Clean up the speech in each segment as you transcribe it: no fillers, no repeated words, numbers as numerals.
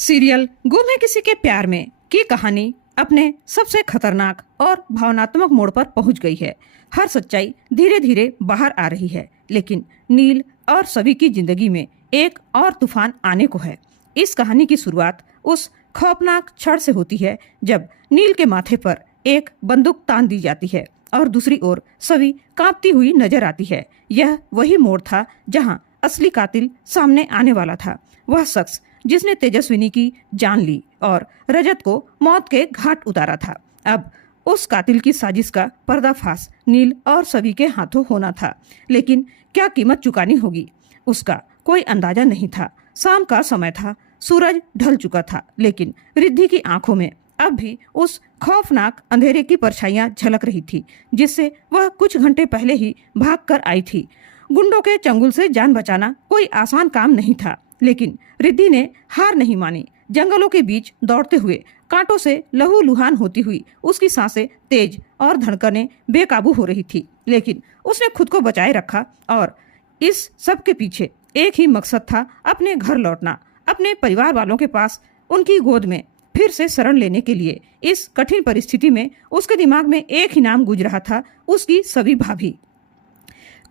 Serial गुम है किसी के प्यार में की कहानी अपने सबसे खतरनाक और भावनात्मक मोड़ पर पहुंच गई है। हर सच्चाई धीरे धीरे बाहर आ रही है, लेकिन नील और सभी की जिंदगी में एक और तूफान आने को है। इस कहानी की शुरुआत उस खौफनाक क्षण से होती है जब नील के माथे पर एक बंदूक तान दी जाती है और दूसरी ओर सभी कांपती हुई नजर आती है। यह वही मोड़ था जहां असली कातिल सामने आने वाला था, वह शख्स जिसने तेजस्विनी की जान ली और रजत को मौत के घाट उतारा था। अब उस कातिल की साजिश का पर्दाफाश नील और सभी के हाथों होना था, लेकिन क्या कीमत चुकानी होगी उसका कोई अंदाजा नहीं था। शाम का समय था, सूरज ढल चुका था, लेकिन रिद्धि की आंखों में अब भी उस खौफनाक अंधेरे की परछाइयां झलक रही थी जिससे वह कुछ घंटे पहले ही भाग कर आई थी। गुंडों के चंगुल से जान बचाना कोई आसान काम नहीं था, लेकिन रिद्धि ने हार नहीं मानी। जंगलों के बीच दौड़ते हुए, कांटों से लहूलुहान होती हुई उसकी सांसें तेज और धड़कनें बेकाबू हो रही थी, लेकिन उसने खुद को बचाए रखा और इस सब के पीछे एक ही मकसद था, अपने घर लौटना, अपने परिवार वालों के पास, उनकी गोद में फिर से शरण लेने के लिए। इस कठिन परिस्थिति में उसके दिमाग में एक ही नाम गूंज रहा था, उसकी सभी भाभी।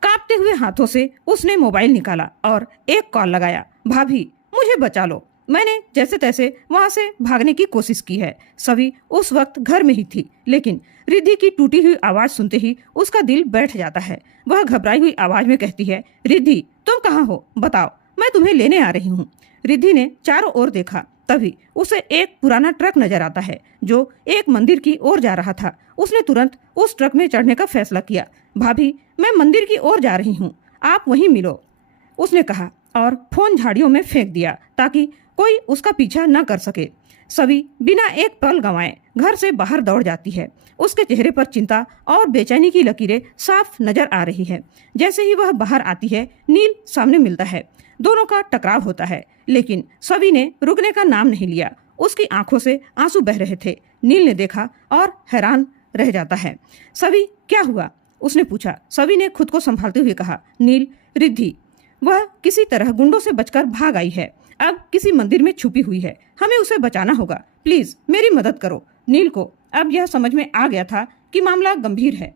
कांपते हुए हाथों से उसने मोबाइल निकाला और एक कॉल लगाया। भाभी, मुझे बचा लो। मैंने जैसे तैसे वहां से भागने की कोशिश की है। सभी उस वक्त घर में ही थी, लेकिन रिद्धि की टूटी हुई आवाज सुनते ही उसका दिल बैठ जाता है। वह घबराई हुई आवाज में कहती है, रिद्धि, तुम कहाँ हो? बताओ, मैं तुम्हें लेने आ रही हूँ। रिद्धि ने चारों ओर देखा, तभी उसे एक पुराना ट्रक नजर आता है जो एक मंदिर की ओर जा रहा था। उसने तुरंत उस ट्रक में चढ़ने का फैसला किया। भाभी, मैं मंदिर की ओर जा रही हूँ, आप वहीं मिलो, उसने कहा और फोन झाड़ियों में फेंक दिया ताकि कोई उसका पीछा न कर सके। सभी बिना एक पल गंवाए घर से बाहर दौड़ जाती है। उसके चेहरे पर चिंता और बेचैनी की लकीरें साफ नजर आ रही है। जैसे ही वह बाहर आती है, नील सामने मिलता है। दोनों का टकराव होता है, लेकिन सभी ने रुकने का नाम नहीं लिया। उसकी आंखों से आंसू बह रहे थे। नील ने देखा और हैरान रह जाता है। सभी, क्या हुआ? उसने पूछा। सभी ने खुद को संभालते हुए कहा, नील, रिद्धि, वह किसी तरह गुंडों से बचकर भाग आई है, अब किसी मंदिर में छुपी हुई है, हमें उसे बचाना होगा, प्लीज मेरी मदद करो। नील को अब यह समझ में आ गया था कि मामला गंभीर है।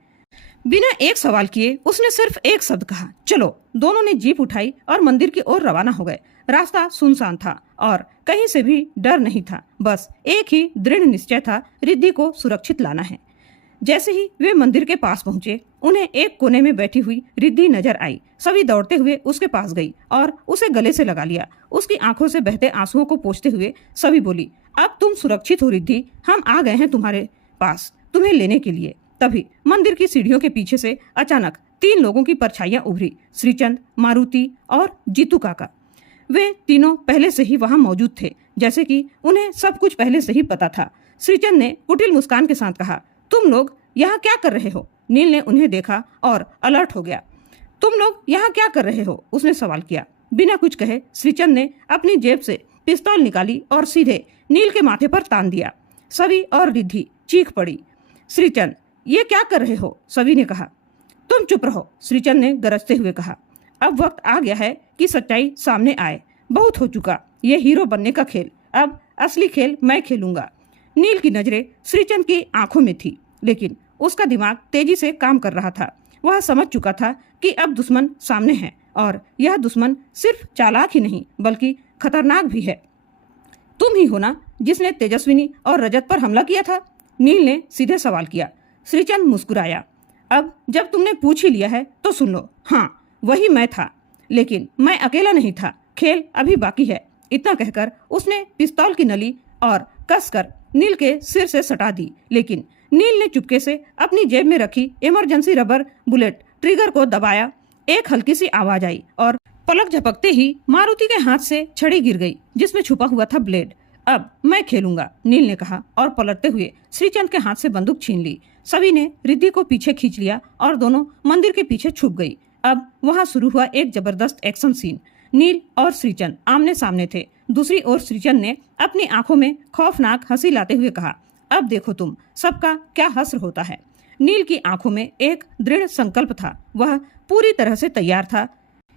बिना एक सवाल किए उसने सिर्फ एक शब्द कहा, चलो। दोनों ने जीप उठाई और मंदिर की ओर रवाना हो गए। रास्ता सुनसान था और कहीं से भी डर नहीं था, बस एक ही दृढ़ निश्चय था, रिद्धि को सुरक्षित लाना है। जैसे ही वे मंदिर के पास पहुंचे, उन्हें एक कोने में बैठी हुई रिद्धि नजर आई। सभी दौड़ते हुए उसके पास गई और उसे गले से लगा लिया। उसकी आंखों से बहते आंसुओं को पोंछते हुए सभी बोली, अब तुम सुरक्षित हो रिद्धि, हम आ गए हैं तुम्हारे पास तुम्हें लेने के लिए। तभी मंदिर की सीढ़ियों के पीछे से अचानक 3 लोगों की परछाइयां उभरी, श्रीचंद, मारुति और जीतू काका। वे तीनों पहले से ही वहां मौजूद थे, जैसे कि उन्हें सब कुछ पहले से ही पता था। श्रीचंद ने कुटिल मुस्कान के साथ कहा, तुम लोग यहाँ क्या कर रहे हो? नील ने उन्हें देखा और अलर्ट हो गया। तुम लोग यहाँ क्या कर रहे हो? उसने सवाल किया। बिना कुछ कहे श्रीचंद ने अपनी जेब से पिस्तौल निकाली और सीधे नील के माथे पर तान दिया। सभी और रिद्धि चीख पड़ी। श्रीचंद, ये क्या कर रहे हो? सभी ने कहा। तुम चुप रहो, श्रीचंद ने गरजते हुए कहा। अब वक्त आ गया है कि सच्चाई सामने आए। बहुत हो चुका ये हीरो बनने का खेल, अब असली खेल मैं खेलूंगा। नील की नजरें श्रीचंद की आंखों में थी, लेकिन उसका दिमाग तेजी से काम कर रहा था। वह समझ चुका था कि अब दुश्मन सामने है और यह दुश्मन सिर्फ चालाक ही नहीं बल्कि खतरनाक भी है। तुम ही हो ना जिसने तेजस्विनी और रजत पर हमला किया था? नील ने सीधे सवाल किया। श्रीचंद मुस्कुराया। अब जब तुमने पूछ ही लिया है तो सुन लो। हाँ, वही मैं था, लेकिन मैं अकेला नहीं था, खेल अभी बाकी है। इतना कहकर उसने पिस्तौल की नली और कसकर नील के सिर से सटा दी, लेकिन नील ने चुपके से अपनी जेब में रखी इमरजेंसी रबर बुलेट ट्रिगर को दबाया। एक हल्की सी आवाज आई और पलक झपकते ही मारुति के हाथ से छड़ी गिर गई जिसमें छुपा हुआ था ब्लेड। अब मैं खेलूंगा, नील ने कहा और पलटते हुए श्रीचंद के हाथ से बंदूक छीन ली। सभी ने रिद्धि को पीछे खींच लिया और दोनों मंदिर के पीछे छुप गई। अब वहां शुरू हुआ एक जबरदस्त एक्शन सीन। नील और श्रीचंद आमने सामने थे। दूसरी ओर श्रीचंद ने अपनी आंखों में खौफनाक हंसी लाते हुए कहा, अब देखो तुम सबका क्या हश्र होता है। नील की आंखों में एक दृढ़ संकल्प था, वह पूरी तरह से तैयार था।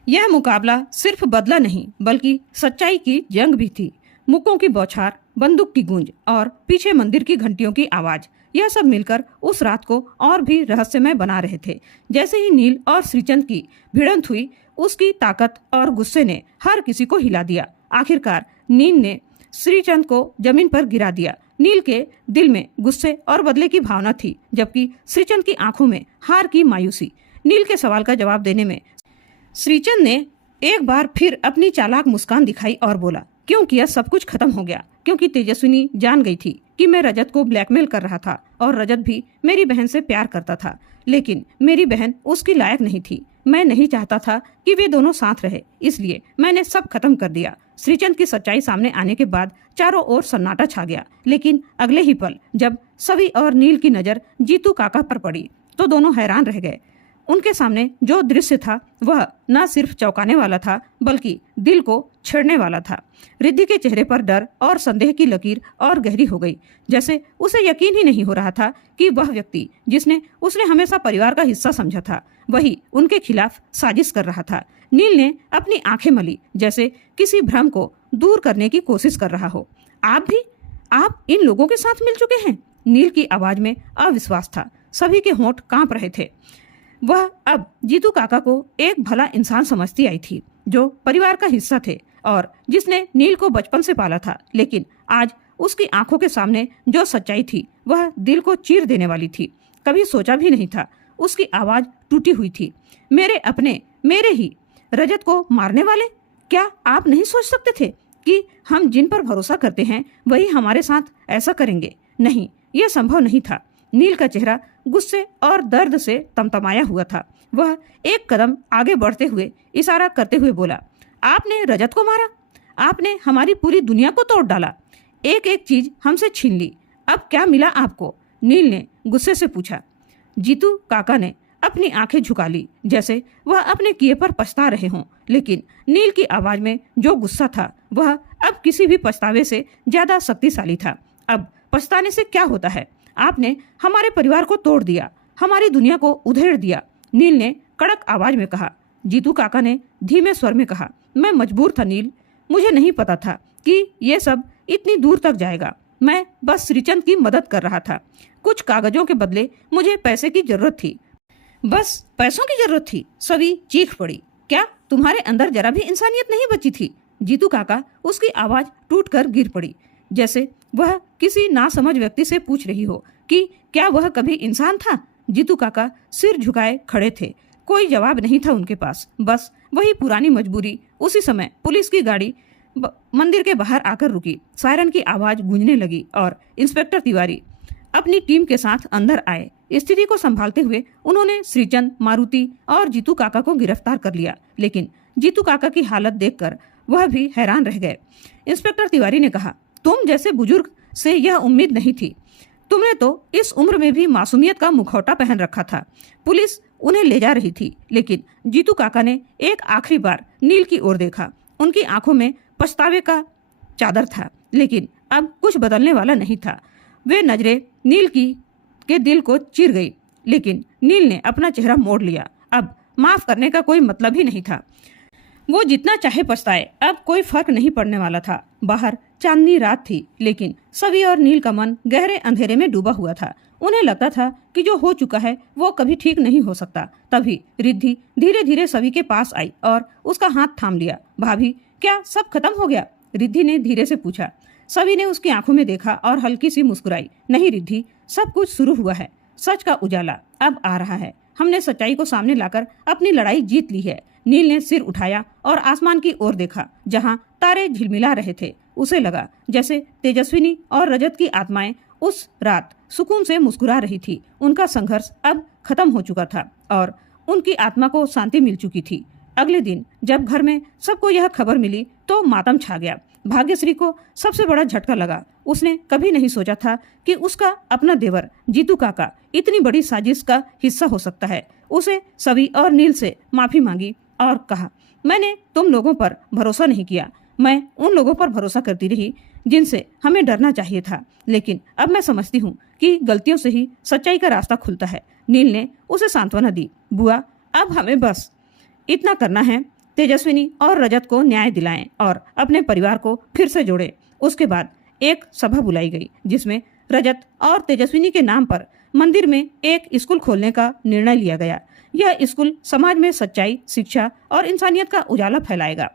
यह मुकाबला सिर्फ बदला नहीं बल्कि सच्चाई की जंग भी थी। मुक्कों की बौछार, बंदूक की गूंज और पीछे मंदिर की घंटियों की आवाज, यह सब मिलकर उस रात को और भी रहस्यमय बना रहे थे। जैसे ही नील और श्रीचंद की भिड़ंत हुई, उसकी ताकत और गुस्से ने हर किसी को हिला दिया। आखिरकार नील ने श्रीचंद को जमीन पर गिरा दिया। नील के दिल में गुस्से और बदले की भावना थी, जबकि श्रीचंद की आंखों में हार की मायूसी। नील के सवाल का जवाब देने में श्रीचंद ने एक बार फिर अपनी चालाक मुस्कान दिखाई और बोला, क्योंकि यह सब कुछ खत्म हो गया, क्योंकि तेजस्विनी जान गई थी कि मैं रजत को ब्लैकमेल कर रहा था और रजत भी मेरी बहन से प्यार करता था, लेकिन मेरी बहन उसकी लायक नहीं थी। मैं नहीं चाहता था कि वे दोनों साथ रहे, इसलिए मैंने सब खत्म कर दिया। श्रीचंद की सच्चाई सामने आने के बाद चारों ओर सन्नाटा छा गया, लेकिन अगले ही पल जब सभी और नील की नजर जीतू काका पर पड़ी तो दोनों हैरान रह गए। उनके सामने जो दृश्य था वह न सिर्फ चौंकाने वाला था, बल्कि दिल को छेड़ने वाला था। रिद्धि के चेहरे पर डर और संदेह की लकीर और गहरी हो गई, जैसे उसे यकीन ही नहीं हो रहा था कि वह व्यक्ति जिसने उसने हमेशा परिवार का हिस्सा समझा था, वही उनके खिलाफ साजिश कर रहा था। नील ने अपनी आंखें मली, जैसे किसी भ्रम को दूर करने की कोशिश कर रहा हो। आप इन लोगों के साथ मिल चुके हैं? नील की आवाज में अविश्वास था। सभी के होंठ कांप रहे थे। वह अब जीतू काका को एक भला इंसान समझती आई थी, जो परिवार का हिस्सा थे और जिसने नील को बचपन से पाला था। लेकिन आज उसकी आंखों के सामने जो सच्चाई थी वह दिल को चीर देने वाली थी। कभी सोचा भी नहीं था। उसकी आवाज टूटी हुई थी, मेरे अपने, मेरे ही रजत को मारने वाले? क्या आप नहीं सोच सकते थे कि हम जिन पर भरोसा करते हैं वही हमारे साथ ऐसा करेंगे? नहीं, यह संभव नहीं था। नील का चेहरा गुस्से और दर्द से तमतमाया हुआ था। वह एक कदम आगे बढ़ते हुए इशारा करते हुए बोला, आपने रजत को मारा? आपने हमारी पूरी दुनिया को तोड़ डाला, एक एक चीज हमसे छीन ली। अब क्या मिला आपको? नील ने गुस्से से पूछा। जीतू काका ने अपनी आंखें झुका ली, जैसे वह अपने किए पर पछता रहे हों, लेकिन नील की आवाज में जो गुस्सा था वह अब किसी भी पछतावे से ज्यादा शक्तिशाली था। अब पछताने से क्या होता है? आपने हमारे परिवार को तोड़ दिया, हमारी दुनिया को उधेड़ दिया, नील ने कड़क आवाज में कहा। जीतू काका ने धीमे स्वर में कहा, मैं मजबूर था नील, मुझे नहीं पता था कि ये सब इतनी दूर तक जाएगा। मैं बस श्रीचंद की मदद कर रहा था। कुछ कागजों के बदले मुझे पैसे की जरूरत थी, बस पैसों की जरूरत थी। सभी चीख पड़ी। क्या तुम्हारे अंदर जरा भी इंसानियत नहीं बची थी? जीतू काका, उसकी आवाज टूटकर गिर पड़ी, जैसे वह किसी नासमझ व्यक्ति से पूछ रही हो कि क्या वह कभी इंसान था। जीतू काका सिर झुकाए खड़े थे। कोई जवाब नहीं था उनके पास, बस वही पुरानी मजबूरी। उसी समय पुलिस की गाड़ी मंदिर के बाहर आकर रुकी। सायरन की आवाज गूंजने लगी और इंस्पेक्टर तिवारी अपनी टीम के साथ अंदर आए। स्थिति को संभालते हुए उन्होंने श्रीचंद, मारुति और जीतू काका को गिरफ्तार कर लिया, लेकिन जीतू काका की हालत देखकर वह भी हैरान रह गए। इंस्पेक्टर तिवारी ने कहा, तुम जैसे बुजुर्ग से यह उम्मीद नहीं थी। तुमने तो इस उम्र में भी मासूमियत का मुखौटा पहन रखा था। पुलिस उन्हें ले जा रही थी, लेकिन जीतू काका ने एक आखिरी बार नील की ओर देखा। उनकी आंखों में पछतावे का चादर था, लेकिन अब कुछ बदलने वाला नहीं था। वे नजरें नील के दिल को चीर गई, लेकिन नील ने अपना चेहरा मोड़ लिया। अब माफ करने का कोई मतलब ही नहीं था। वो जितना चाहे पछताए, अब कोई फर्क नहीं पड़ने वाला था। बाहर चांदनी रात थी, लेकिन सभी और नील का मन गहरे अंधेरे में डूबा हुआ था। उन्हें लगता था कि जो हो चुका है वो कभी ठीक नहीं हो सकता। तभी रिद्धि धीरे धीरे सभी के पास आई और उसका हाथ थाम लिया। भाभी, क्या सब खत्म हो गया? रिद्धि ने धीरे से पूछा। सभी ने उसकी आंखों में देखा और हल्की सी मुस्कुराई। नहीं रिद्धि, सब कुछ शुरू हुआ है। सच का उजाला अब आ रहा है। हमने सच्चाई को सामने लाकर अपनी लड़ाई जीत ली है। नील ने सिर उठाया और आसमान की ओर देखा, जहां तारे झिलमिला रहे थे। उसे लगा जैसे तेजस्विनी और रजत की आत्माएं उस रात सुकून से मुस्कुरा रही थी। उनका संघर्ष अब खत्म हो चुका था और उनकी आत्मा को शांति मिल चुकी थी। अगले दिन जब घर में सबको यह खबर मिली तो मातम छा गया। भाग्यश्री को सबसे बड़ा झटका लगा। उसने कभी नहीं सोचा था कि उसका अपना देवर जीतू काका इतनी बड़ी साजिश का हिस्सा हो सकता है। उसे सभी और नील से माफी मांगी और कहा, मैंने तुम लोगों पर भरोसा नहीं किया। मैं उन लोगों पर भरोसा करती रही जिनसे हमें डरना चाहिए था, लेकिन अब मैं समझती हूँ कि गलतियों से ही सच्चाई का रास्ता खुलता है। नील ने उसे सांत्वना दी। बुआ, अब हमें बस इतना करना है, तेजस्विनी और रजत को न्याय दिलाएं और अपने परिवार को फिर से जोड़ें। उसके बाद एक सभा बुलाई गई जिसमें रजत और तेजस्विनी के नाम पर मंदिर में एक स्कूल खोलने का निर्णय लिया गया। यह स्कूल समाज में सच्चाई, शिक्षा और इंसानियत का उजाला फैलाएगा।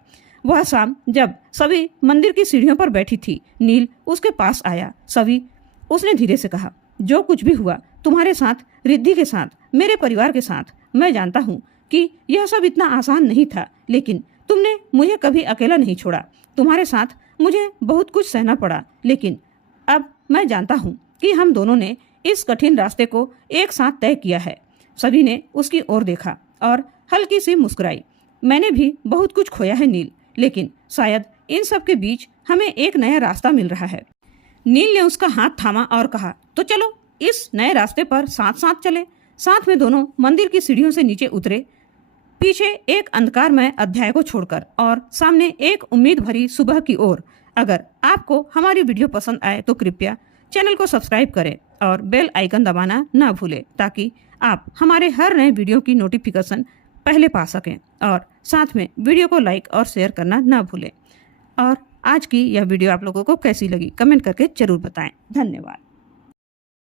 वह शाम जब सभी मंदिर की सीढ़ियों पर बैठी थी, नील उसके पास आया। सभी, उसने धीरे से कहा, जो कुछ भी हुआ तुम्हारे साथ, रिद्धि के साथ, मेरे परिवार के साथ, मैं जानता हूँ कि यह सब इतना आसान नहीं था, लेकिन तुमने मुझे कभी अकेला नहीं छोड़ा। तुम्हारे साथ मुझे बहुत कुछ सहना पड़ा, लेकिन अब मैं जानता हूँ कि हम दोनों ने इस कठिन रास्ते को एक साथ तय किया है। सभी ने उसकी ओर देखा और हल्की सी मुस्कुराई। मैंने भी बहुत कुछ खोया है नील, लेकिन शायद इन सब के बीच हमें एक नया रास्ता मिल रहा है। नील ने उसका हाथ थामा और कहा, तो चलो इस नए रास्ते पर साथ साथ चले। साथ में दोनों मंदिर की सीढ़ियों से नीचे उतरे, पीछे एक अंधकारमय अध्याय को छोड़कर और सामने एक उम्मीद भरी सुबह की ओर। अगर आपको हमारी वीडियो पसंद आए तो कृपया चैनल को सब्सक्राइब करें और बेल आइकन दबाना ना भूलें, ताकि आप हमारे हर नए वीडियो की नोटिफिकेशन पहले पा सकें। और साथ में वीडियो को लाइक और शेयर करना ना भूलें। और आज की यह वीडियो आप लोगों को कैसी लगी कमेंट करके जरूर बताएं। धन्यवाद।